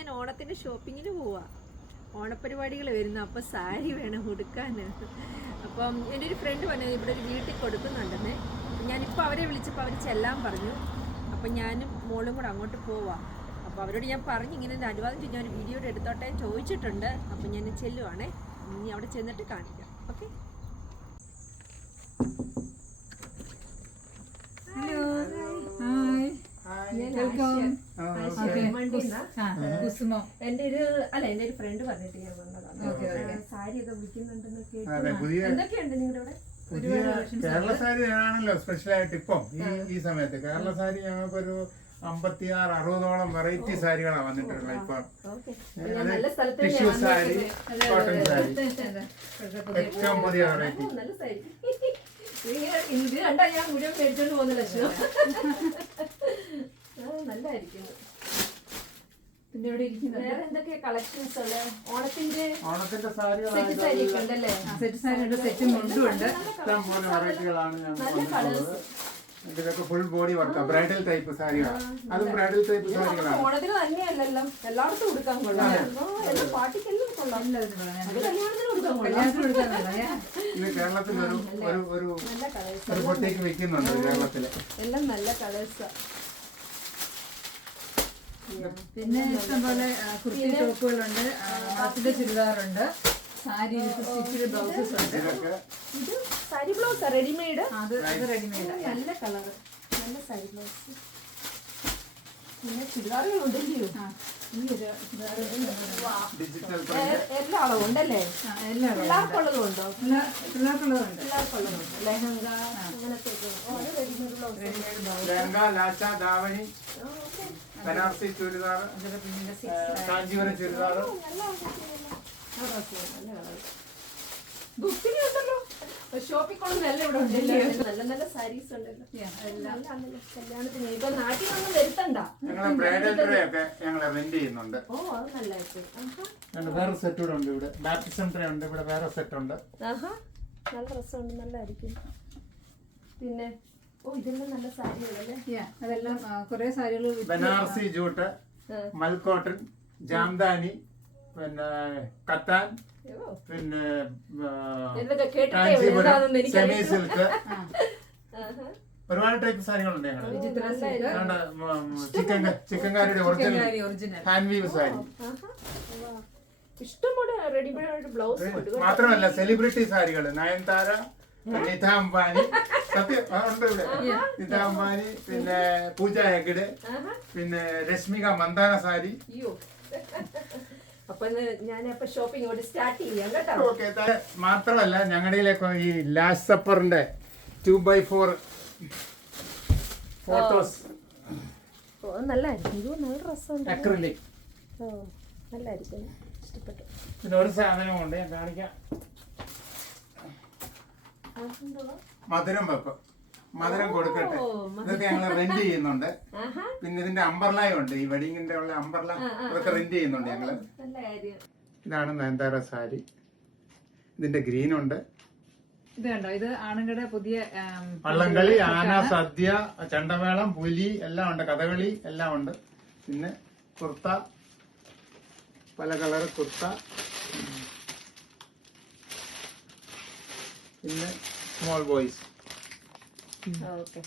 ഞാൻ ഓണത്തിൻ്റെ ഷോപ്പിങ്ങിന് പോവാ. ഓണപ്പരിപാടികൾ വരുന്നു, അപ്പോൾ സാരി വേണം ഉടുക്കാൻ. അപ്പം എൻ്റെ ഒരു ഫ്രണ്ട് പറഞ്ഞു ഇവിടെ ഒരു വീട്ടിൽ കൊടുക്കുന്നുണ്ടെന്നേ. ഞാനിപ്പോൾ അവരെ വിളിച്ചപ്പോൾ അവർ ചെല്ലാൻ പറഞ്ഞു. അപ്പം ഞാനും മോളും കൂടെ അങ്ങോട്ട് പോവാം. അപ്പോൾ അവരോട് ഞാൻ പറഞ്ഞു ഇങ്ങനെ ഒരു അനുവാദം ചോദിച്ചു, ഞാൻ ഒരു വീഡിയോ എടുത്തോട്ടെ ചോദിച്ചിട്ടുണ്ട്. അപ്പം ഞാൻ ചെല്ലുവാണേ. ഇനി അവിടെ ചെന്നിട്ട് കാണിക്കാം. ഓക്കെ. ഹലോ, എന്റെ ഒരു ഫ്രണ്ട് പറഞ്ഞിട്ട് ഞാൻ വന്നതാണ്. സാരി ഒക്കെ വിൽക്കുന്നുണ്ടെന്നൊക്കെ. എന്തൊക്കെയുണ്ട് നിങ്ങളുടെ ഇവിടെ? കേരള സാരി ആണല്ലോ സ്പെഷ്യലായിട്ട് ഇപ്പം ഈ സമയത്ത്. കേരള സാരി ഞങ്ങൾക്കൊരു 56-60ഓളം വെറൈറ്റി സാരികളാണ് വന്നിട്ടുള്ളത് ഇപ്പം. ടിഷ്യൂ സാരി, കോട്ടൺ സാരി, ഏറ്റവും പുതിയ വെറൈറ്റി. ഇത് കണ്ടാ ഞാൻ മുഴുവൻ മേടിച്ചോണ്ട് പോകുന്ന ലക്ഷം. നല്ലായിരിക്കുന്നു. പിന്നെ ഇവിടെ ഇരിക്കുന്നത് വേറെ എന്തൊക്കെയാ കളക്ഷൻസ് ഉള്ളത്? ഓണത്തിന്റെ സെറ്റ് സാരി ഒക്കെ ഉണ്ടല്ലേ? സെറ്റ് സാരിയുടെ സെറ്റും മുണ്ടുണ്ട്. ഇഷ്ടം പോലെ വെറൈറ്റികളാണ് ഞങ്ങൾക്ക്. ഇതിലൊക്കെ full body work bridal type സാരികളാണ്. അതും ബ്രൈഡൽ ടൈപ്പ് സാരികളാണ്. ഓണത്തിന് തന്നെയല്ലല്ലോ, എല്ലായിടത്തും കൊടുക്കാൻ കൊള്ളാം. പാർട്ടിക്കെല്ലാം കൊള്ളാം. ഇത് കേരളത്തിൽ ഒരു പൊട്ടേക്ക് വെക്കുന്നുണ്ട്. കേരളത്തില് എല്ലാം നല്ല കളേഴ്സാ. പിന്നെ ഇഷ്ടംപോലെ കുർത്തി ടോപ്പുകളുണ്ട്, ഹാഫിന്റെ ചുരിദാറുണ്ട്, സാരി സ്റ്റിച്ചിഡ് ബ്ലൗസസ് ഉണ്ട്. ഇത് സാരി ബ്ലൗസ് റെഡിമെയ്ഡ്. അത് റെഡിമെയ്ഡ്. നല്ല കളറ്, നല്ല സാരി ബ്ലൗസ്. പിന്നെ ചുരിദാറുകളുണ്ടല്ലോ. എല്ലാ അളവും ഉണ്ടല്ലേ? പിള്ളേർക്കുള്ളതും ഉണ്ടോ? പിള്ളേർക്കുള്ളതുണ്ട്. ലെഹങ്ക അങ്ങനത്തെ റെഡിമെയ്ഡ് ബ്ലൗസ്, ലെഹങ്ക, ലാച്ച, ധാവണി, ബനാറസി ചുരിദാർ, കാഞ്ചീപുരം ചുരിദാർ. ഒത്തിരി ഉണ്ടല്ലോ. ഷോപ്പിൽ കൊള്ളുന്നല്ല ഇവിടെ ഉണ്ടല്ലോ. നല്ല നല്ല സാരീസ് ഉണ്ടല്ലോ. കല്യാണത്തിന് ഇപ്പൊ നാട്ടിൽ ഒന്നും വരുത്തണ്ട. ഞങ്ങള് ബ്രൈഡൽ ട്രേ ഒക്കെ ഞങ്ങൾ റെന്റ് ചെയ്യുന്നുണ്ട്. ഓ അത് നല്ലായിട്ട്. വേറെ സെറ്റ് കൂടെ ഉണ്ട്. ഇവിടെ ബാപ്റ്റിസം ട്രേ ഉണ്ട്. ഇവിടെ വേറെ സെറ്റ് ഉണ്ട്. നല്ല രസമുണ്ട്, നല്ലതായിരിക്കും. പിന്നെ ഇതെല്ലാം നല്ല സാരികളല്ലേ? അതെല്ലാം കുറെ സാരികൾ. ബനാറസി ജൂട്ട്, മൽക്കോട്ടൺ, ജാംദാനി, പിന്നെ കത്താൻ, പിന്നെ സെമി സിൽക്ക്, ഒരുപാട് ടൈപ്പ് സാരികളുണ്ട്. ചിക്കൻകാരിയുടെ ഒറിജിനൽ ഹാൻഡ് വീവ് സാരി. ഇഷ്ടംപോലെ റെഡിമെയ്ഡ് ബ്ലൗസ്. മാത്രമല്ല സെലിബ്രിറ്റി സാരികൾ, നയൻതാര, നിത അംബാനി, സത്യം ഉണ്ട് ഇവിടെ. നിത അംബാനി, പിന്നെ പൂജ ഹെഗ്ഡെ, പിന്നെ രശ്മിക മന്ദാന സാരി. അപ്പൊ ഞാനപ്പോ ഷോപ്പിംഗ് സ്റ്റാർട്ട് ചെയ്യാം കേട്ടോ. ഓക്കെ. മാത്രമല്ല ഞങ്ങളുടെ ഈ ലാസ്റ്റ് സപ്പറിന്റെ 2x4 ഫോട്ടോസ് നല്ലായിരിക്കും. നല്ല രസമുണ്ട്. അക്രിലിക് നല്ലായിരിക്കും, ഇഷ്ടപ്പെട്ടു. പിന്നെ ഒരു സാധനമുണ്ട്, ഞാൻ കാണിക്കാം. മധുരം വെപ്പ്, മധുരം കൊടുക്കട്ടെ. ഇതൊക്കെ ഞങ്ങൾ റെന്റ് ചെയ്യുന്നുണ്ട്. പിന്നെ ഇതിന്റെ അംബർലായും ഉണ്ട്. ഈ വെഡിങ്ങിന്റെ ഉള്ള അംബർല അതൊക്കെ റെന്റ് ചെയ്യുന്നുണ്ട് ഞങ്ങള്. ഇതാണ് നയൻതാര സാരി. ഇതിന്റെ ഗ്രീൻ ഉണ്ട്. ഇത് കണ്ടോ, ഇത് ആണുങ്ങളുടെ പുതിയ വള്ളംകളി, ആന, സദ്യ, ചെണ്ടമേളം, പുലി എല്ലാം ഉണ്ട്, കഥകളി എല്ലാം ഉണ്ട്. പിന്നെ കുർത്ത, പല കളർ കുർത്ത, പിന്നെ സ്മോൾ ബോയ്സ്. ഓക്കെ.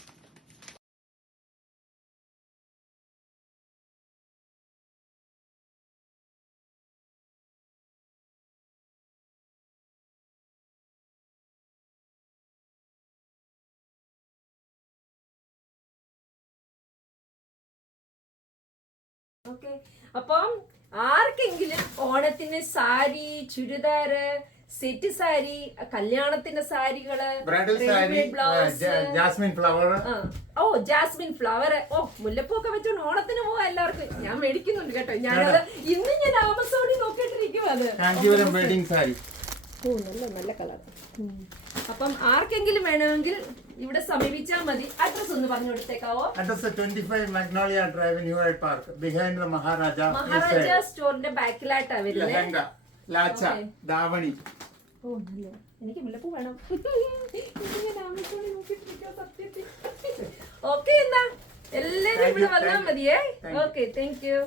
ഓക്കെ. അപ്പം ആർക്കെങ്കിലും ഓണത്തിന് സാരി, ചുരിദാറ്, സെറ്റ് സാരി, കല്യാണത്തിന്റെ സാരികള്, bridal sari, jasmine flower. Jasmine flower. മുല്ലപ്പൂ ഒക്കെ വെച്ചോണ്ട് ഓണത്തിന് പോവാ എല്ലാവർക്കും. ഞാൻ മേടിക്കുന്നുണ്ട് കേട്ടോ. ഞാനത് ഇന്ന് ഞാൻ ആമസോണിൽ നോക്കിയിട്ടിരിക്കും. അത് കാഞ്ചീപുരം വെഡിങ് സാരി. നല്ല കളർ. അപ്പം ആർക്കെങ്കിലും വേണമെങ്കിൽ ഇവിടെ സമീപിച്ചാൽ മതി. അഡ്രസ് ഒന്ന് പറഞ്ഞു കൊടുത്തേക്കാവോ? Address 25 Magnolia Drive, New Hyde Park, behind the Maharaja സ്റ്റോറിന്റെ ബാക്കിലായിട്ടാ വരുന്നത്. ലാച്ച, ധാവണി. എനിക്ക് മുല്ലപ്പൂ വേണം. ഓക്കെ, എന്നാ എല്ലാരും ഇവിടെ വന്നാൽ മതിയേ. Okay, thank you.